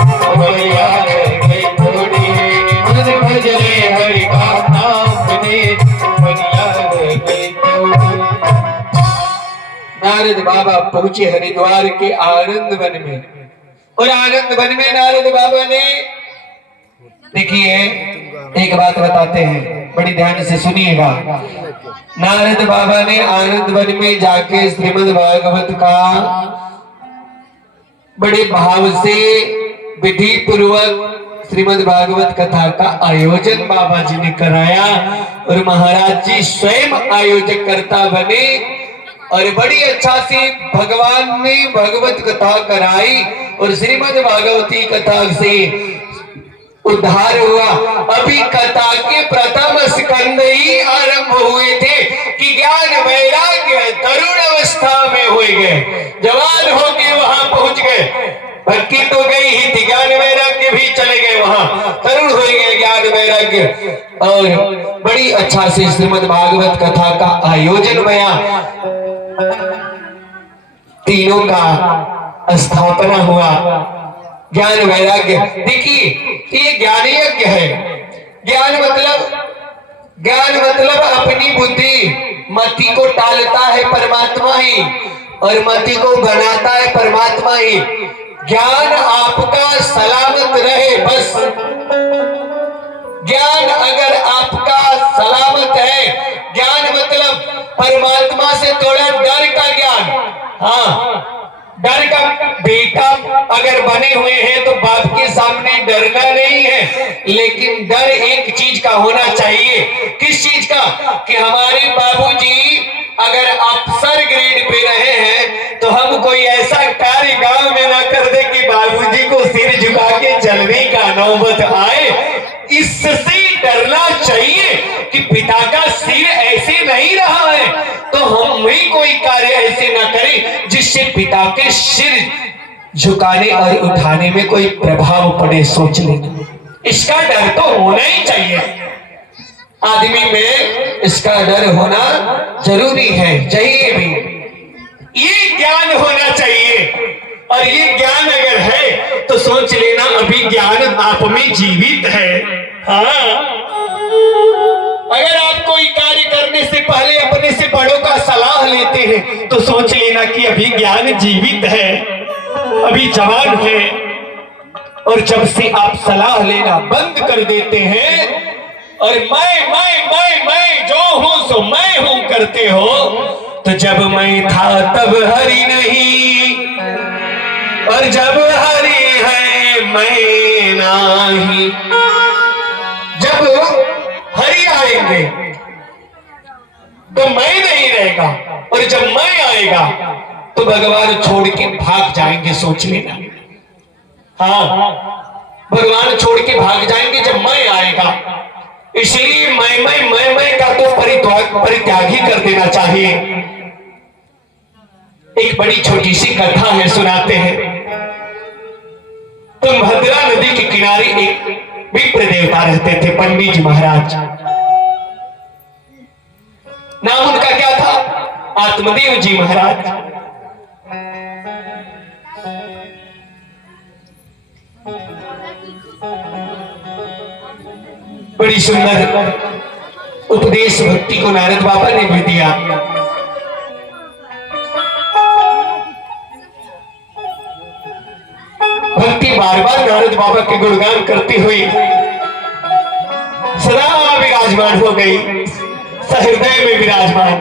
बढ़िया गई थोड़ी मन भजले हरि का नाम ने बढ़िया गई थोड़ी। नारद बाबा पहुंचे हरिद्वार के आनंद वन में, और आनंद वन में नारद बाबा ने, देखिए एक बात बताते हैं, बड़ी ध्यान से सुनिएगा। नारद बाबा ने आनंद वन में जाके श्रीमद् भागवत का बड़े भाव से विधि पूर्वक श्रीमद् भागवत कथा का आयोजन बाबा जी ने कराया, और महाराज जी स्वयं आयोजक करता बने, और बड़ी अच्छा से भगवान ने भगवत कथा कराई, और श्रीमद् भागवती कथा से उद्धार हुआ। अभी कथा के प्रथम स्कंद ही आरंभ हुए थे कि ज्ञान वैराग्य तरुण अवस्था में हो गए, जवान होके वहां पहुंच गए। भक्ति तो गई ही थी, ज्ञान वैराग्य भी चले गए वहां, तरुण हो गए ज्ञान वैराग्य। और बड़ी अच्छा से श्रीमद् भागवत कथा का आयोजन हुआ, तीनों का स्थापना हुआ। ज्ञान वैराग्य, देखिए ये ज्ञान यज्ञ है। ज्ञान मतलब अपनी बुद्धि, मति को टालता है परमात्मा ही, और मति को बनाता है परमात्मा ही। ज्ञान आपका सलामत रहे बस। ज्ञान अगर आपका सलामत है, ज्ञान मतलब परमात्मा से थोड़ा डर का ज्ञान। हाँ, डर का बेटा अगर बने हुए हैं तो बाप के सामने डरना नहीं है, लेकिन डर एक चीज का होना चाहिए। किस चीज का? कि हमारे बाबूजी अगर अफसर ग्रेड पे रहे हैं तो हम कोई ऐसा कार्य गांव में ना कर दे कि बाबूजी को सिर झुका के चलने का नौबत आए। इससे डरना चाहिए कि पिता का सिर ऐसे नहीं रहा है तो हम भी कोई कार्य ऐसे ना करें जिससे पिता के सिर झुकाने और उठाने में कोई प्रभाव पड़े। सोच लेना, इसका डर तो होना ही चाहिए। आदमी में इसका डर होना जरूरी है, चाहिए भी। ये ज्ञान होना चाहिए, और ये ज्ञान अगर है तो सोच लेना अभी ज्ञान आप में जीवित है। हाँ, अगर आप कोई कार्य करने से पहले अपने से बड़ों का सलाह लेते हैं तो सोच लेना कि अभी ज्ञान जीवित है, अभी जवान है। और जब से आप सलाह लेना बंद कर देते हैं और मैं जो हूं सो मैं हूं करते हो, तो जब मैं था तब हरि नहीं, और जब हरि है मैं नहीं। जब हरि आएंगे तो मैं नहीं रहेगा, और जब मैं आएगा तो भगवान छोड़ के भाग जाएंगे। सोच लेना, हाँ, भगवान छोड़ के भाग जाएंगे जब मैं आएगा। इसलिए मैं का तो परित्याग ही कर देना चाहिए। एक बड़ी छोटी सी कथा है, सुनाते हैं। तुंगभद्रा नदी के किनारे एक विप्र देवता रहते थे, पंडित जी महाराज। नाम उनका क्या था? आत्मदेव जी महाराज। बड़ी सुंदर उपदेश भक्ति को नारद बाबा ने भी दिया। भक्ति बार बार नारद बाबा के गुणगान करती हुई सदा विराजमान हो गई, सहृदय में विराजमान।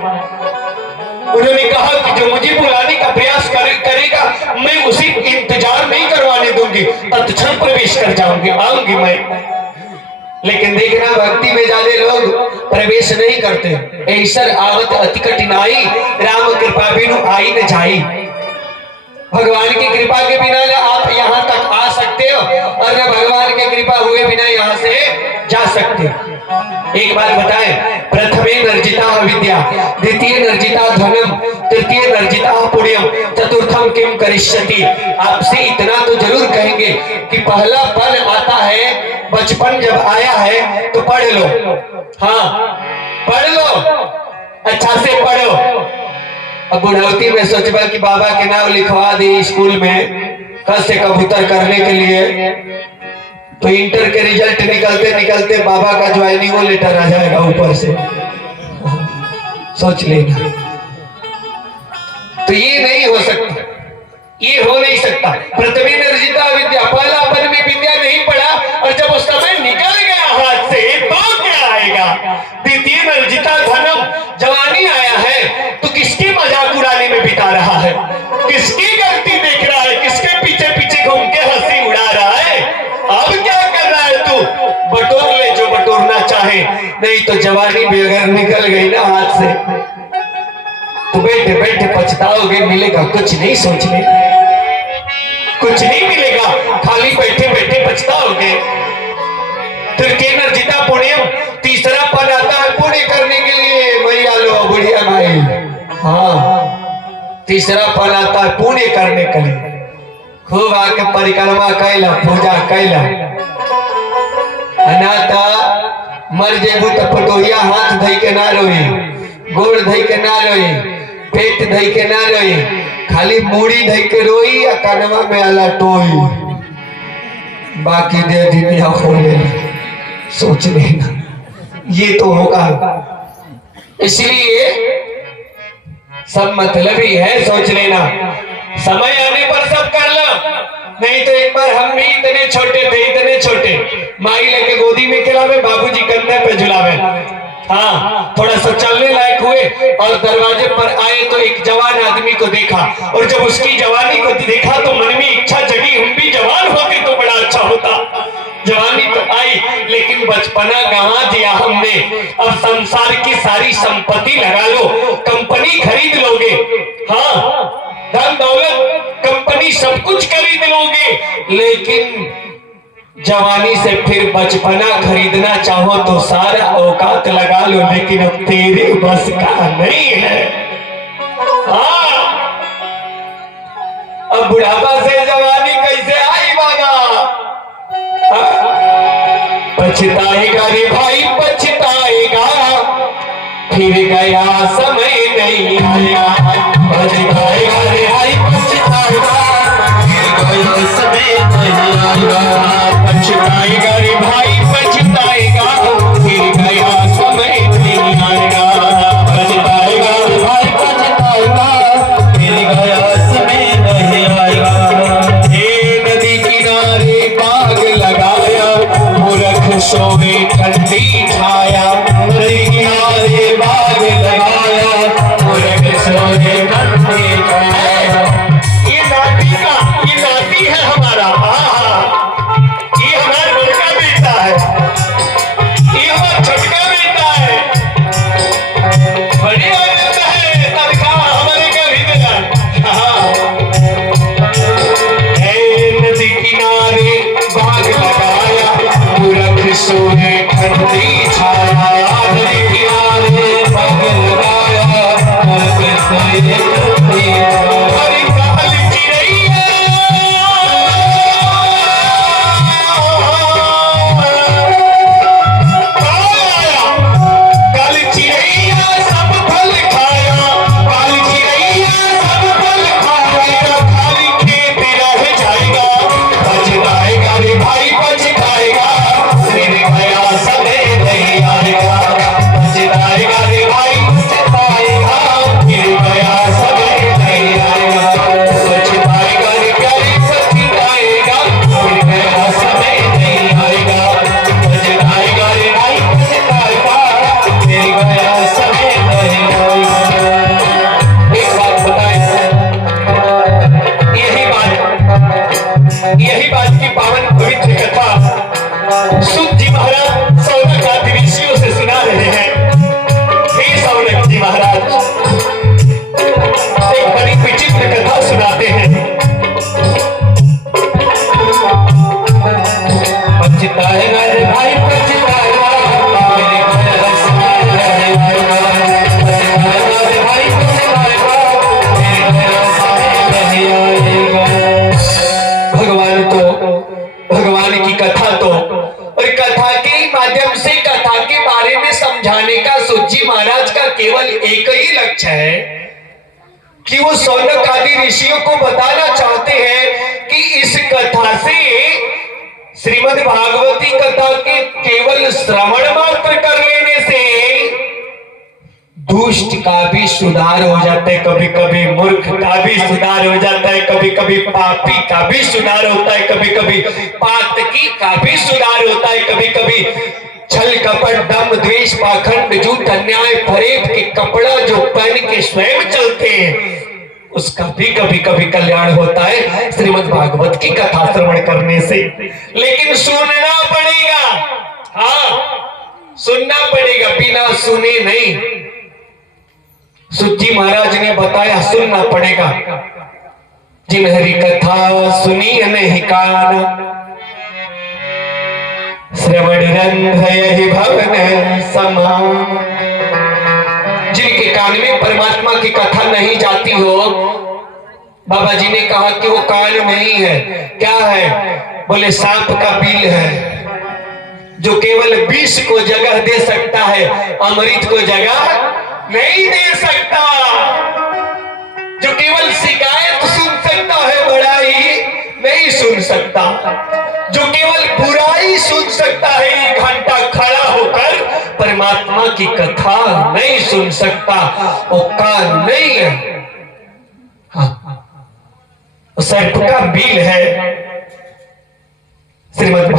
उन्होंने कहा कि जो मुझे बुलाने का प्रयास करेगा मैं उसे इंतजार नहीं करवाने दूंगी, तत्क्षण प्रवेश कर जाऊंगी, आऊंगी मैं। लेकिन देखना, भक्ति में ज्यादा लोग प्रवेश नहीं करते। ऐसर आवत अति कठिनाई, राम कृपा बिनु आई न जाई। भगवान की कृपा के बिना आप यहाँ तक आ सकते हो, और न भगवान की कृपा हुए बिना यहाँ से जा सकते हो। एक बात बताएं, प्रथमे नर्जिता विद्या, द्वितीय नर्जिता धनम, तृतीय नर्जिता पुण्यम, चतुर्थम किम करिष्यति। आपसे इतना तो जरूर कहेंगे कि पहला पल आता है, बचपन जब आया है तो पढ़ लो। हाँ, पढ़ लो, अच्छा से पढ़ो। अब बुढ़ौती में सोचबा कि बाबा के नाम लिखवा दे स्कूल में, कस से कबूतर करने के लिए, तो इंटर के रिजल्ट निकलते निकलते बाबा का ज्वाइनिंग लेटर आ जाएगा ऊपर से। सोच लेना। तो ये नहीं हो सकता, ये हो नहीं सकता। प्रथमे निर्जिता विद्या, पहला पद में विद्या नहीं पढ़ा और जब उस समय निकल गया हाथ से तो क्या आएगा। द्वितीय निर्जिता धनम, जवानी आया है तो किसकी मजाक उड़ाने में बिता रहा है, किसकी गलती देख रहा है, किसके पीछे पीछे घूम के हंसी उड़ा रहा है। अब क्या कर रहा है तू, बटोर ले जो बटोरना चाहे, नहीं तो जवानी भी अगर निकल गई ना हाथ से तो बैठे बैठे पछताओगे, मिलेगा कुछ नहीं। सोचने कुछ नहीं मिलेगा, खाली बैठे बैठे पछताओगे। तृतीय निर्जिता पुण्यम, तीसरा पद आता है पुण्य करने के लिए। मैया लो बुढ़िया भाई, हाँ तीसरा पद आता है पुण्य करने के लिए। खूब आके परिक्रमा कैला, पूजा कैला, अनाथा मर जेबू तो पटोहिया हाथ धई के ना रोई, गोड़ धई के ना रोई, पेट धई के ना रोई, खाली मूड़ी धई के रोई या कनवा में आला टोई, बाकी दे दुनिया खोले। सोच लेना ये तो होगा, इसलिए सब मतलब ही है। सोच लेना, समय आने पर सब कर लो, नहीं तो एक बार हम भी इतने छोटे थे, इतने छोटे, माई लेके गोदी में खिलावे, बाबूजी कंधे पे झुलावे। हाँ थोड़ा सा चलने लायक हुए और दरवाजे पर आए तो एक जवान आदमी को देखा, और जब उसकी जवानी को देखा तो मन में इच्छा जगी, हम भी जवान होते तो बड़ा अच्छा होता। जवानी तो आई लेकिन बचपना गंवा दिया हमने। अब संसार की सारी संपत्ति लगा लो, कंपनी खरीद लोगे, हाँ धन दौलत कंपनी सब कुछ खरीद लोगे, लेकिन जवानी से फिर बचपना खरीदना चाहो तो सारा औकात लगा लो, लेकिन अब तेरे बस का नहीं है। हाँ अब बुढ़ापा से जवानी कैसे आई बाबा। पछताएगा रे भाई पछताएगा, फिर गया समय नहीं आएगा। पछताएगा रे भाई पछताएगा, फिर गया समय नहीं आएगा। पछताएगा रे भाई पछताएगा, फिर गया समय नहीं आएगा। पछताएगा रे भाई पछताएगा, फिर गया समय नहीं आएगा। हे नदी किनारे बाग लगाया, मूर्ख सोए ठंडी छाया। नदी किनारे बाग लगाया, मूर्ख सोए ठंडी छाया। ये नाती का, ये नाती है हमारा, ये हमारा बड़का बेटा है, ये हमारा छोटका बेटा है, बड़ी आनंद है तनख्वाह हमारे घर ही देगा। नदी किनारे बाग लगाया, मूर्ख सोए ठंडी छाया। नदी किनारे बाग लगाया, मूर्ख सोए ठंडी छाया। यही बात की पावन पवित्र कथा सुत जी महाराज सौनक आदि ऋषियों से सुना रहे हैं। हे सौनक जी महाराज, एक बड़ी विचित्र कथा सुनाते हैं। पछताएगा रे भाई पछताएगा, मेरे घर पछताएगा रे भाई पछताएगा, मेरे घर नहीं आएगा। भगवान की कथा तो, और कथा के माध्यम से कथा के बारे में समझाने का सूत जी महाराज का केवल एक ही लक्ष्य है कि वो सौनक आदि ऋषियों को बताना चाहते हैं कि इस कथा से, श्रीमद् भागवती कथा के केवल श्रवण मात्र कर लेने से दुष्ट का भी सुधार हो जाता है, कभी कभी मूर्ख का भी सुधार हो जाता है, कभी कभी पापी का भी सुधार होता है, कभी कभी पातकी का भी सुधार होता है, कभी कभी छल कपट दम द्वेष पाखंड झूठ अन्याय फरेब के कपड़ा जो पहन के स्वयं चलते हैं उसका भी कभी कभी कल्याण होता है श्रीमद् भागवत की कथा श्रवण करने से। लेकिन सुनना पड़ेगा, हाँ सुनना पड़ेगा, बिना सुने नहीं। सुत जी महाराज ने बताया सुनना पड़ेगा। जिन हरि कथा सुनी नहीं कान, श्रवण रंग यही भवन समान। जिनके कान में परमात्मा की कथा नहीं जाती हो, बाबा जी ने कहा कि वो कान नहीं है, क्या है? बोले सांप का बिल है जो केवल विष को जगह दे सकता है, अमृत को जगह नहीं दे सकता। जो केवल शिकायत सुन सकता है, बड़ाई नहीं सुन सकता। जो केवल बुराई सुन सकता है, 1 घंटा खड़ा होकर परमात्मा की कथा नहीं सुन सकता, वो कान नहीं है। हाँ, वो सर्प का बिल है। श्रीमद्